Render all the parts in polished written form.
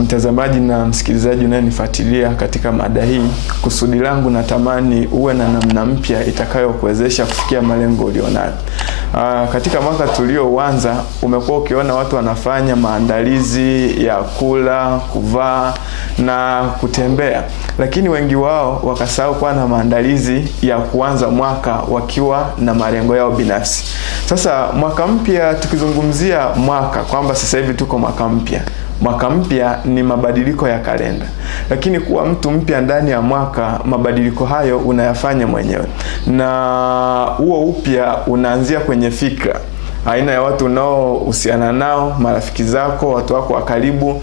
Mtazamaji na msikilizaji unayenifuatilia katika mada hii, kusudi langu natamani uwe na namna mpya itakayokuwezesha kufikia malengo ulionayo. Katika mwaka tulioanza umekuwa ukiona watu wanafanya maandalizi ya kula, kuvaa na kutembea, lakini wengi wao wakasahau kuwa na maandalizi ya kuanza mwaka wakiwa na malengo yao binafsi. Sasa mwaka mpya, tukizungumzia mwaka kwamba sasa hivi tuko mwaka mpya. Mwaka mpya ni mabadiliko ya kalenda, lakini kuwa mtu mpya ndani ya mwaka, mabadiliko hayo unayafanya mwenyewe, na huo upya unaanzia kwenye fikra, aina ya watu unaohusiana nao, marafiki zako, watu wako wa karibu.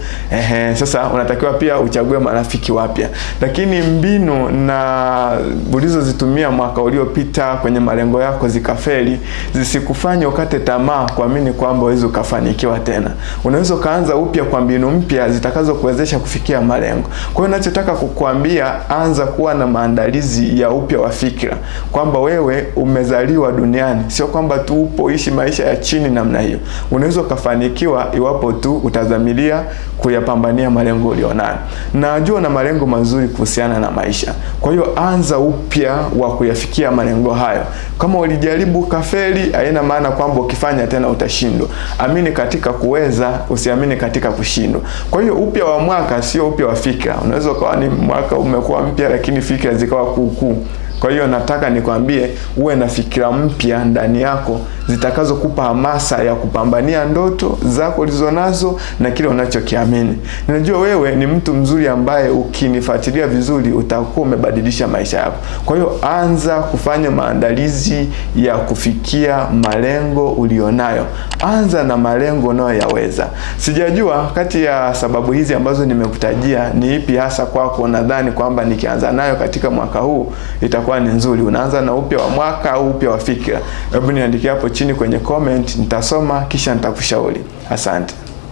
Sasa unatakiwa pia uchague marafiki wapya. Lakini mbinu na ulizozitumia mwaka uliopita kwenye malengo yako zikafeli, zisikufanye ukate tamaa kuamini kwamba uweze ukafanikiwa tena. Unaweza kaanza upya kwa mbinu mpya zitakazokuwezesha kufikia malengo. Kwa hiyo ninachotaka kukuambia, anza kuwa na maandalizi ya upya wa fikra, kwamba wewe umezaliwa duniani, sio kwamba tu upoishi maisha ya chini namna hiyo. Unaweza ukafanikiwa iwapo tu utazamilia kuyapambania malengo ulionayo. Najua na malengo mazuri kuhusiana na maisha. Kwa hiyo anza upya wa kuyafikia malengo hayo. Kama ulijaribu kafeli, haina maana kwamba ukifanya tena utashindwa. Amini katika kuweza, usiamini katika kushindwa. Kwa hiyo upya wa mwaka sio upya wa fikra. Unaweza kuwa ni mwaka umekuwa mpya lakini fikra zikawa kuukuu. Kwa hiyo nataka nikwambie uwe na fikira mpya ndani yako zitakazokupa hamasa ya kupambania ndoto zako ulizonazo na kile unachokiamini. Ninajua wewe ni mtu mzuri ambaye ukinifuatilia vizuri utakuwa umebadilisha maisha yako. Kwa hiyo anza kufanya maandalizi ya kufikia malengo ulionayo. Anza na malengo unayoyaweza. Sijajua kati ya sababu hizi ambazo nimekutajia ni ipi hasa kwako nadhani kwamba nikianza nayo katika mwaka huu itakuwa ni nzuri. Unaanza na upya wa mwaka au upya wa fikra? Hebu niandikie hapo chini kwenye comment, nitasoma kisha nitakushauri. Asante.